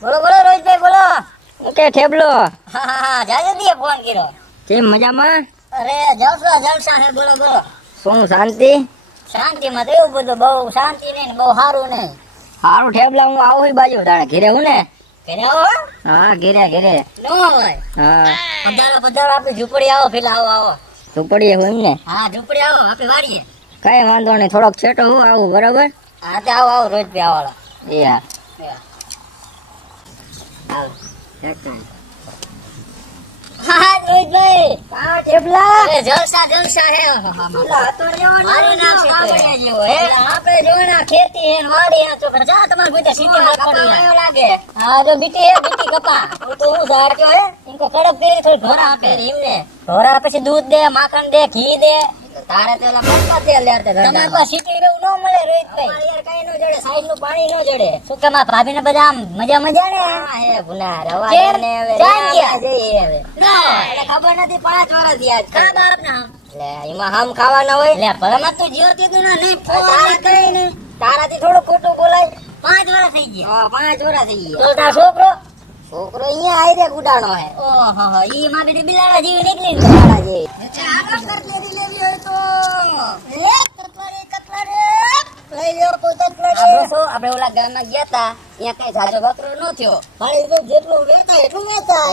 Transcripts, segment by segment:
બોલો બોલો રોહિતભાઈ બોલો. કે ઠેબલો. હા હા હા જાજે ફોન કર્યો. કેમ મજામાં? અરે જલસા જલસા હે બોલો બોલો. શું શાંતિ? શાંતિમાં તો એવું બધું બહુ શાંતિ નહીં ને બહુ સારું નહીં. સારું ઠેબલા હું આવું બાજુ તાણે ઘેરે હું ને? ઘેરે આવો હા. ઘેરે ઘેરે. નો હોય. હા. પધારો પધારો આપણી ઝૂંપડી આવો પેલા આવો આવો. ઝૂંપડી હું એમ ને હા ઝૂંપડી આવો આપણે વાડીએ. કઈ વાંધો નહીં થોડોક છેટો હું આવું બરાબર? હા તે આવો આવો રોહિતભાઈ આવો. એ હા. ખેતી હે ને વાડી હે તો જા તમારે કોઈ સિટી માં કપાવા લાગે હા તો બીટી હે બીટી કપા ઓ તો હું ઝાડ કયો હે ઇનકો કડક કરી થોડી ઢોરા આપે એમને ઢોરા પછી દૂધ દે માખણ દે ઘી દે તારે તો ઓલા મસ્કા તેલ લેર તે તમારે પાસે સિટી રેવું ન મળે રોહિતભાઈ યાર કઈ ન જડે સાઈડનું પાણી ન જડે. શું કે મારા ભાભી ને બધા મજા મજા ને? હે ગુના રવા ને હવે જાન ગયા? જઈએ હવે. ખબર નથી પાંચ વર્ષ યાદ કા બાપ ના? લે એમાં હમ ખાવાના હોય. લે ભલામાં તો જીવો તે ના નહીં ફોન કરીને તારાથી થોડું ખોટું બોલાય. પાંચ વર્ષ થઈ ગયા. હા પાંચ વર્ષ થઈ ગયા. તો તાર છોકરો? છોકરો અહીંયા આઈ રે ગુડાણો હે. ઓહો ઈ માં બેટી બિલાડા જેવી નીકળી બિલાડા જેવી. લેવી હોય તો. લે લઈ લ્યો તો કટલેરી આપણે શું આપણે ઓલા ગામમાં ગયા હતા ત્યાં કઈ જાજો બકરો ન થયો ભાઈ તો જેટલું વેતા એટલું વેતા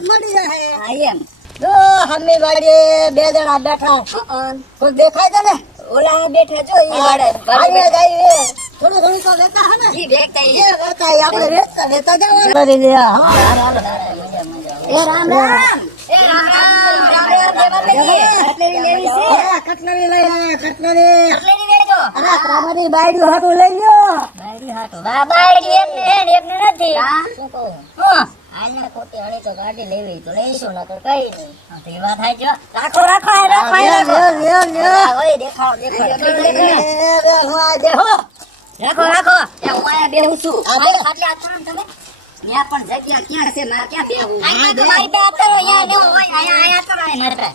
મળી જાય હા એમ જો હમે વાડે બે જણા બેઠા કોઈ દેખાય છે ને ઓલા બેઠા જો ઈ વાડે ભાઈ જાય એ થોડું ઘણું તો વેતા હે ને ઈ વેતા એ વેતા આપણે વેતા વેતા જવાનું કરી હા એ રામ રામ એ રામ રામ કટલેરી લેવી છે કટલેરી લઈ કટલેરી અરે તમારી બાયડી હાટું લઈ લ્યો. બાયડી હાટું. વાહ બાયડી એક ને એક ને નથી. શું કહું? હા. ખોટી હળી તો ગાડી લેવી તો લઈશું ના તો કઈ નહીં. વાત થાય જો. રાખો રાખો આ રાખો આ રાખો. હા, ઓય દેખાવ દેખાવ રાખો રાખો. એ હું અહીંયા બેહું છું. મારી ખાટલે આ તમે? ત્યાં પણ જગ્યા ક્યાં છે? મારે ક્યાં બેહવું? મારી બે લેવું હોય મારે પાસે.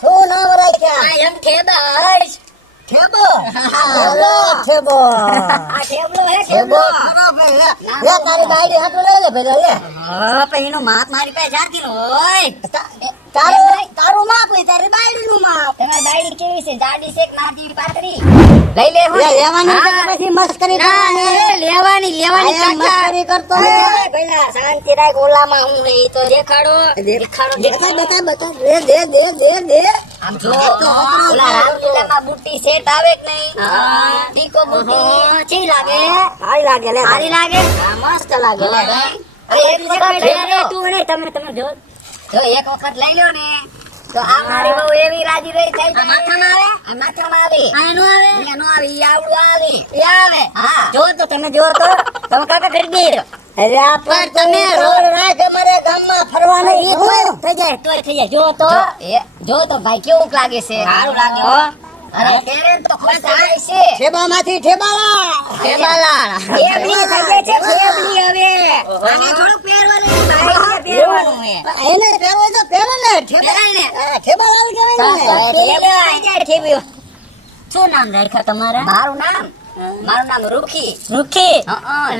શું નામ રાખ્યા? એમ ઠેબસ ઠેબો? ઠેબો? આ ઠેબલો હે ઠેબો? લે તારી બાયડી હાટુ લે લે ભઈ લે હા. પછી માત મારી પાસે જાતી હોય તારું તારું માપ હોય તારી બાયડી માપ. તમારી બાયડી કેવી છે? જાડી છે કે નાની પાતળી? લઈ લે હું. લેવાની પછી મસ્કરી કરવાની લેવાની લેવાની મસ્કરી કરતો પેલા શાંતિ રાખ ઓલામાં હું એ તો દેખાડો. દેખાડો દેખાડ. બતા બતા દે દે દે દે દે. આમ જો ઓલા રામલીલામાં બુટ્ટી સેટ આવે કે નહીં? હા. ટીકો બુટ્ટી. ચી લાગે? હારી લાગે લે. સારી લાગે? મસ્ત લાગે અરે એક વખત તમે તમે જો. જો એક વખત લઈ લો ને તો આ મારી બહુ એવી રાજી રહી થઈ આ માથામાં આવે? આ માથામાં આવે. આ એનું આવે? એનું આવે ઈ આવડું આવે. એ આવે? હા જો તો તમે જો તો તમે કાકા ખરીદી અરે આ પર તમે રોડ રાત અમારે ગામમાં ફરવાના ઈ થઈ જાય તોય થઈ જાય. જો તો જો. તો ભાઈ કેવું લાગે છે? સારું લાગે. હો? અરે ત્યારે તો ખુશ થાય છે. ઠેબામાંથી ઠેબાલા. ઠેબાલા. ઠેબલી થઈ જાય છે હવે. આને થોડું પહેરવાનું. ભાઈ હે એને પહેરવો તો પહેરે ને પહેરાય ને હા, ઠેબાલાલ કહેવાય ને શું નામ રાખ્યા તમારા? મારું નામ? મારું નામ રૂખી. રૂખી?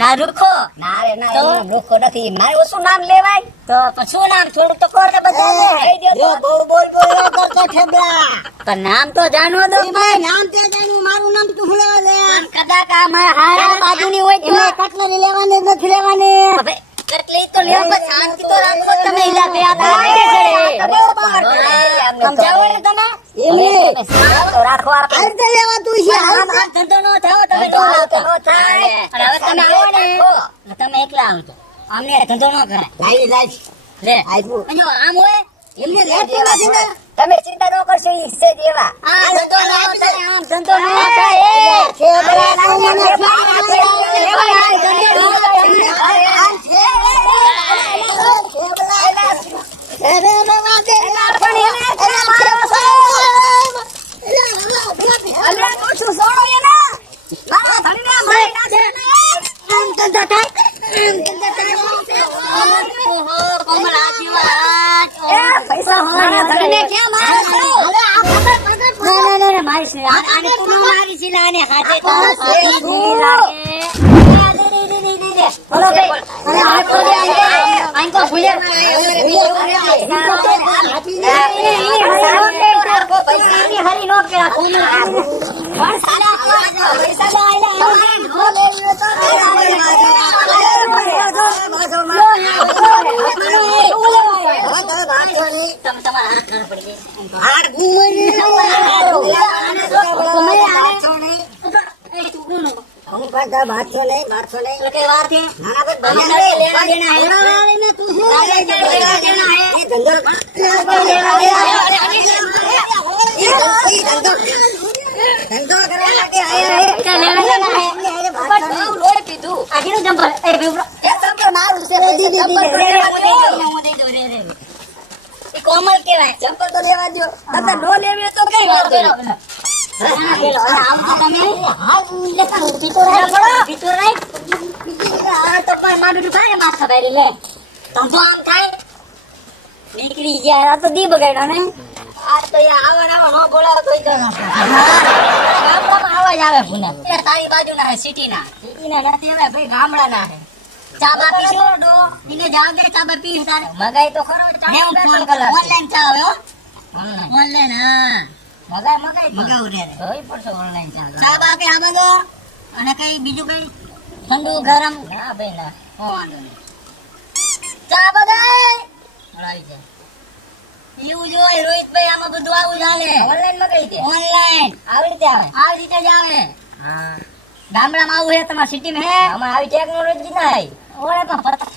ના રૂખો? ના રે ના રૂખો નથી. મારે શું નામ લેવાય? તો જાણવા નામ? થોડું તો કોર બધા કહી દો બહુ બોલ બોલ કરતો ઠેબલા પણ નામ તો જાણો દો ભાઈ નામ તે જાણ્યું. મારું નામ તું લેવા કદાચ આ મારા હારા બાજુની હોય તો. એમને કટલેરી લેવાની નથી લેવાની. કેટલી તો લેવા શાંતિ તો રાખો તમે ઇલા બે આ સમજાવો ને તમે એમને તો રાખો આ આપણે લેવા તું છે હાલ ધંધો નો થાવ તમે તો નો થાય અને હવે તમે આવો ને તમે એકલા આવજો અમને ધંધો નો કરે લાઈ લાઈ લે આપ્યું જો આમ હોય એમને લેટ લેવાથી દે તમે ચિંતા ન કરશો ઈ છે જેવા આ ધંધો ન થાય આમ ધંધો ન થાય એ ઠેબલા તું મને ન રવા મારી શિલા ને હાથે તો લાગે તમારા હાથ પડી જાય. કોનો? હું પાછા બારસો નહીં બારસો નહીં એટલે વાર છે? નાના ભાઈ ભલે ભલે લેવા દેના હે. તું શું લેવા દેના હે. એ લેવા દેના હે. એ ધંધો- ધંધો કરવા માટે હે. ચાલ, લેવા દેના હે. પણ બહુ લોહી પીધું. આ કીનું એ, ભઈ, એ ચંપલ મારું છે દીદી દીદી રે, રે, રે, રે, રે. કોમલ કેવાય ચંપલ તો લેવા દો તમે નો લેવી તો કઈ વાંધો નહીં નીકળી ગયા તો દી બગાડ્યો ને આ તો આવા આવા ન બોલાવો તો ગામડામાં આવા. એ તારી હે. સિટીના નથી હવે, ભાઈ ગામડાના હે. ચા બા પીશો, ડો? એને દે, ચા બા તારે. મગાઈ તો ખરો ચા ફોન કરું. ઓનલાઈન ચા આવે, હો. પડશે ઓનલાઈન ચા આ બધું? અને કઈ બીજું કઈ? ઠંડુ ગરમ? ના ભાઈ ના. હો, વાંધો નહીં. ચા બધાય મળાવી જાય. એવું જ હોય રોહિતભાઈ આમાં બધું આવું ચાલે ઓનલાઈન દે. ઓનલાઈન આવી રીતે આવે. આવી રીતે જ આવે. હા. ગામડામાં આવું હે તમારા સિટીમાં હે? આમાં આવી ટેકનોલોજી ના આવી ઓરે પણ પતા